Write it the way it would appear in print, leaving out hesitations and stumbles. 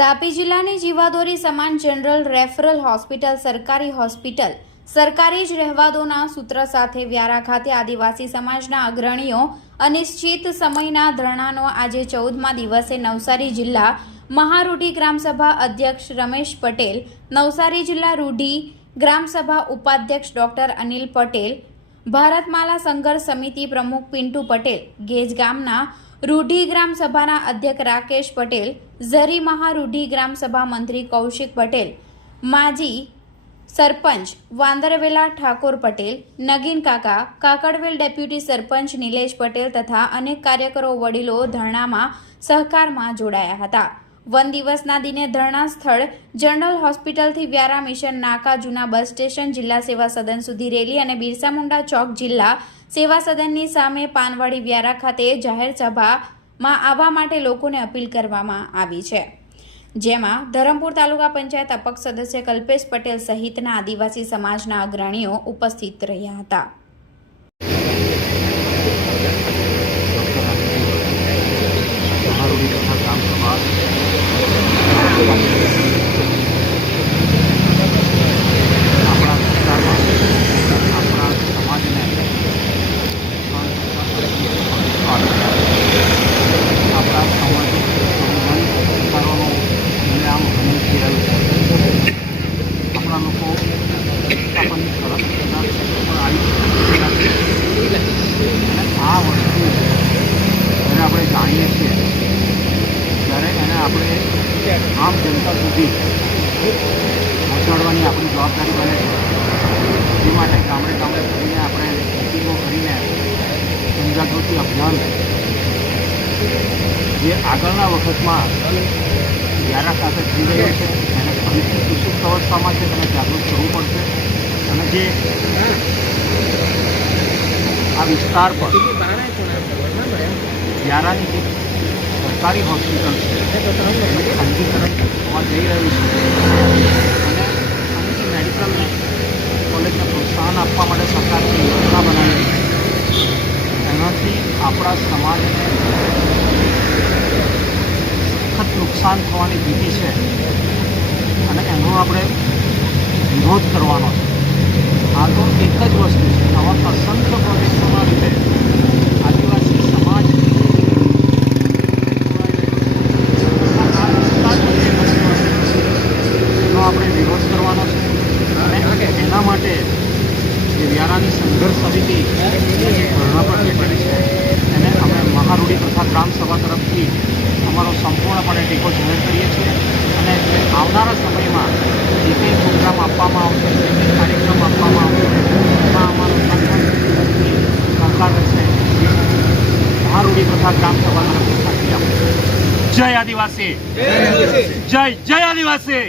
તાપી જિલ્લાની જીવાદોરી સમાન જનરલ રેફરલ હોસ્પિટલ સરકારી જ રહેવાદોના સૂત્ર સાથે વ્યારા ખાતે આદિવાસી સમાજના અગ્રણીઓ અનિશ્ચિત સમયના ધરણાનો આજે 14મા દિવસે નવસારી જિલ્લા મહારૂઢી ગ્રામસભા અધ્યક્ષ રમેશ પટેલ, નવસારી જિલ્લા રૂઢી ગ્રામસભા ઉપાધ્યક્ષ ડોક્ટર અનિલ પટેલ, ભારતમાલા સંઘર્ષ સમિતિ પ્રમુખ પિન્ટુ પટેલ, ગેજ ગામના રૂઢી ગ્રામ સભાના અધ્યક્ષ રાકેશ પટેલ, ઝરી મહારૂઢી ગ્રામ સભા મંત્રી કૌશિક પટેલ, માજી સરપંચ વાંદરવેલા ઠાકોર પટેલ, નગીન કાકા, કાકડવેલ ડેપ્યુટી સરપંચ નિલેશ પટેલ તથા અનેક કાર્યકરો વડીલો ધરણામાં સહકારમાં જોડાયા હતા. વન દિવસના દિને ધરણા સ્થળ જનરલ હોસ્પિટલથી વ્યારા મિશન નાકા જૂના બસ સ્ટેશન જિલ્લા સેવા સદન સુધી રેલી અને બિરસા મુંડા ચોક જિલ્લા સેવા સદનની સામે પાનવાડી વ્યારા ખાતે જાહેર સભામાં આવવા માટે લોકોને અપીલ કરવામાં આવી છે, જેમાં ધરમપુર તાલુકા પંચાયત અપક્ષ સદસ્ય કલ્પેશ પટેલ સહિતના આદિવાસી સમાજના અગ્રણીઓ ઉપસ્થિત રહ્યા હતા. આપણે જાણીએ છીએ ત્યારે એને આપણે આમ જનતા સુધી પહોંચાડવાની આપણી જવાબદારી બને છે. એ માટે ગામડે ગામડે ફરીને આપણે મિટિંગો કરીને જનજાગૃતિ અભિયાન જે આગળના વખતમાં વ્યારા સાથે થઈ રહ્યું છે એને ફરીથી સુસુપ્ત અવસ્થામાં છે તેને જાગૃત કરવું પડશે. અને જે આ વિસ્તાર પર વ્યારાની જે સરકારી હોસ્પિટલ છે એનું ખાનગીકરણ થવા જઈ રહ્યું છે અને ખાનગી મેડિકલ કોલેજને પ્રોત્સાહન આપવા માટે સરકારે જે યોજના બનાવી છે એનાથી આપણા સમાજને સખત નુકસાન થવાની ભીતિ છે અને એનો આપણે વિરોધ કરવાનો છે. આ તો એક જ વસ્તુ છે, આવા અસંખ્ય પ્રોજેક્ટોના લીધે આદિવાસી સમાજ આપણે વિરોધ કરવાનો છે અને એના માટે જે વ્યારાની સંઘર્ષ સમિતિ ધરણા પર બેઠેલી છે એને અમે મહારૂઢી તથા ગ્રામસભા તરફથી અમારો સંપૂર્ણપણે ટેકો જાહેર કરીએ છીએ અને આવનારા સમયમાં જે કંઈ પ્રોગ્રામ આપવામાં આવશે, જે કંઈ કાર્યક્રમ આપવામાં આવશે એમાં અમારો સહકાર રહેશે. મહારૂઢી તથા ગ્રામસભા તરફથી ખાતરી આપશે. જય આદિવાસી, જય જય આદિવાસી.